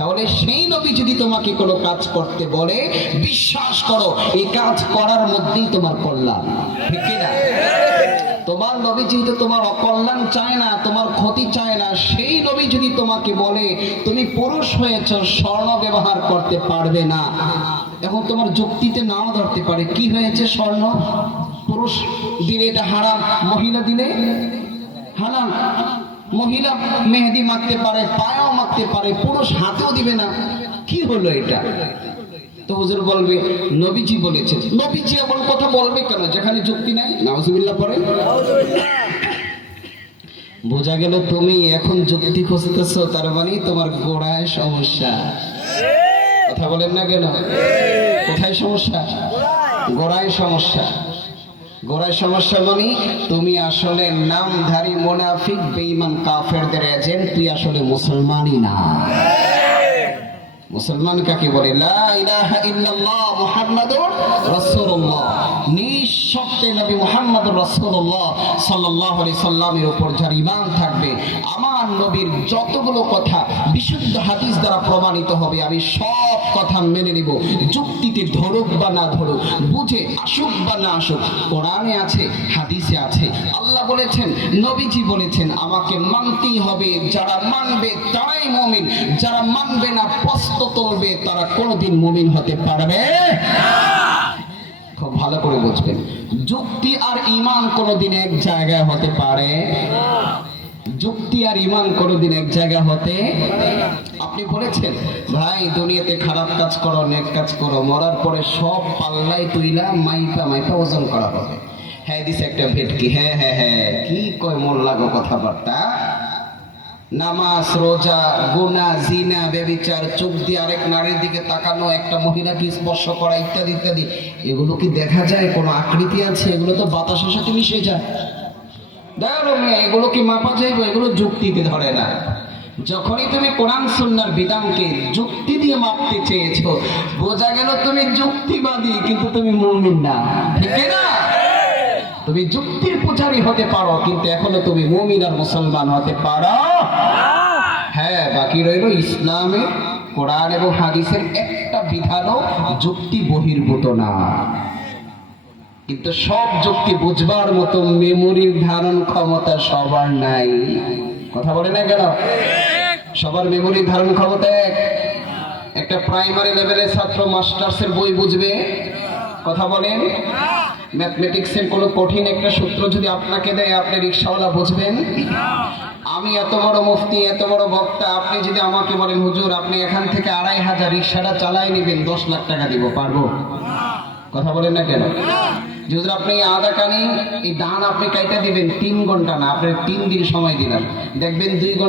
তাহলে সেই নবী যদি তোমাকে কোনো কাজ করতে বলে, বিশ্বাস করো এই কাজ করার মধ্যেই তোমার কল্যাণ, ঠিক কি না? তোমার নবী যেহেতু তোমার অকল্যাণ চায় না, তোমার ক্ষতি চায় না, সেই নবী যদি তোমাকে বলে তুমি পুরুষ হয়েছ, স্বর্ণ ব্যবহার করতে পারবে না, এখন তোমার যুক্তিতে নাও ধরতে পারে কি হয়েছে, স্বর্ণ পুরুষ দিলে এটা হারাম, মহিলা দিলে হালাল। মহিলা মেহেদি মাখতে পারে, পায়েও মাখতে পারে, পুরুষ হাতেও দিবে না, কি হলো এটা? তো হুজুর বলবে নবীজি বলেছেন। নবীজি এমন কথা বলবে কেন যেখানে যুক্তি নাই? নাউজুবিল্লাহ পড়ে। বোঝা গেল তুমি এখন যুক্তি খুঁজতেছো, তার মানে তোমার গোড়ায় সমস্যা। কথা বলেন না কেন? কোথায় সমস্যা? গোড়ায় সমস্যা। গোড়ায় সমস্যা মানে তুমি আসলে নামধারী মুনাফিক বেঈমান কাফেরদের এজেন্ট, তুই আসলে মুসলমানই না। মুসলমান কাকে বলে? লা ইলাহা ইল্লাল্লাহ মুহাম্মাদুর রাসূলুল্লাহ, নিঃশর্তে নবী মুহাম্মদুর রাসূলুল্লাহ সাল্লাল্লাহু আলাইহি সাল্লামের উপর যার ঈমান থাকবে, আমার নবীর যতগুলো কথা বিশুদ্ধ হাদিস দ্বারা প্রমাণিত হবে, আমি সব কথা মেনে নিব, যুক্তিতে ধরুক বা না ধরুক, বুঝে আসুক বা না আসুক, কোরআনে আছে, হাদিসে আছে, আল্লাহ বলেছেন, নবীজি বলেছেন, আমাকে মানতেই হবে। যারা মানবে তারাই মুমিন, যারা মানবে না প্রশ্ন তুলবে, তারা কোনোদিন মুমিন হতে পারবে না। খুব ভালো করে বুঝবেন, যুক্তি আর ঈমান কোনোদিন এক জায়গায় হতে পারে না। যুক্তি আর ঈমান কোনোদিন এক জায়গায় হতে। আপনি বলেছেন ভাই দুনিয়াতে খারাপ কাজ করো, নেক কাজ করো, মরার পরে সব পাল্লাই তুইলা মাইপা মাইপা ওজন করা হবে। হ্যাঁ দিছে একটা ভেটকি, হ্যাঁ হ্যাঁ হ্যাঁ, কি কয় মন লাগো কথাবার্তা। নামাজ, রোজা, গুনাহ, জিনা, ব্যভিচার, চোখ দিয়ে আরেক নারীর দিকে তাকানো, একটা মহিলাকে স্পর্শ করা, ইত্যাদি ইত্যাদি, এগুলো কি দেখা যায়? কোনো আকৃতি আছে? এগুলো তো বাতাসের সাথে মিশে যায়। দেখো মেয়ে, এগুলো কি মাপা যাইবে? এগুলো যুক্তিতে ধরে না। যখনই তুমি কোরআন সুন্নাহর বিধানকে যুক্তি দিয়ে মাপতে চেয়েছো, বোঝা গেল তুমি যুক্তিবাদী, কিন্তু তুমি মুমিন না, ঠিক না? তুমি যুক্তির পূজারী হতে পারো, কিন্তু এখনো তুমি মুমিন আর মুসলমান হতে পারো। হ্যাঁ, বাকি রইল ইসলামের কোরআন এবং হাদিসের একটা বিধানও যুক্তি বহির্ভূত না। কিন্তু সব যুক্তি বুঝবার মতো মেমোরির ধারণ ক্ষমতা সবার নাই। কথা বলে না কেন? সবার মেমোরির ধারণ ক্ষমতা একটা প্রাইমারি লেভেলের ছাত্র মাস্টার্সের বই বুঝবে? কথা বলেন। ম্যাথমেটিক্সের কোনো কঠিন একটা সূত্র যদি আপনাকে দেয়, আপনি রিকশাওয়ালা বুঝবেন? আমি এত বড় মুফতি, এত বড় বক্তা, আপনি যদি আমাকে বলেন হুজুর আপনি এখান থেকে 2500 রিকশাটা চালাই নেবেন, 10 লাখ টাকা দিব, পারবো? কথা বলেন না কেন? হুজুর আপনি আদা কানি এই ধান আপনি কাইটা দিবেন 3 ঘন্টা না, আপনার 3 দিন সময় দিলাম, দেখবেন 2 ঘন্টা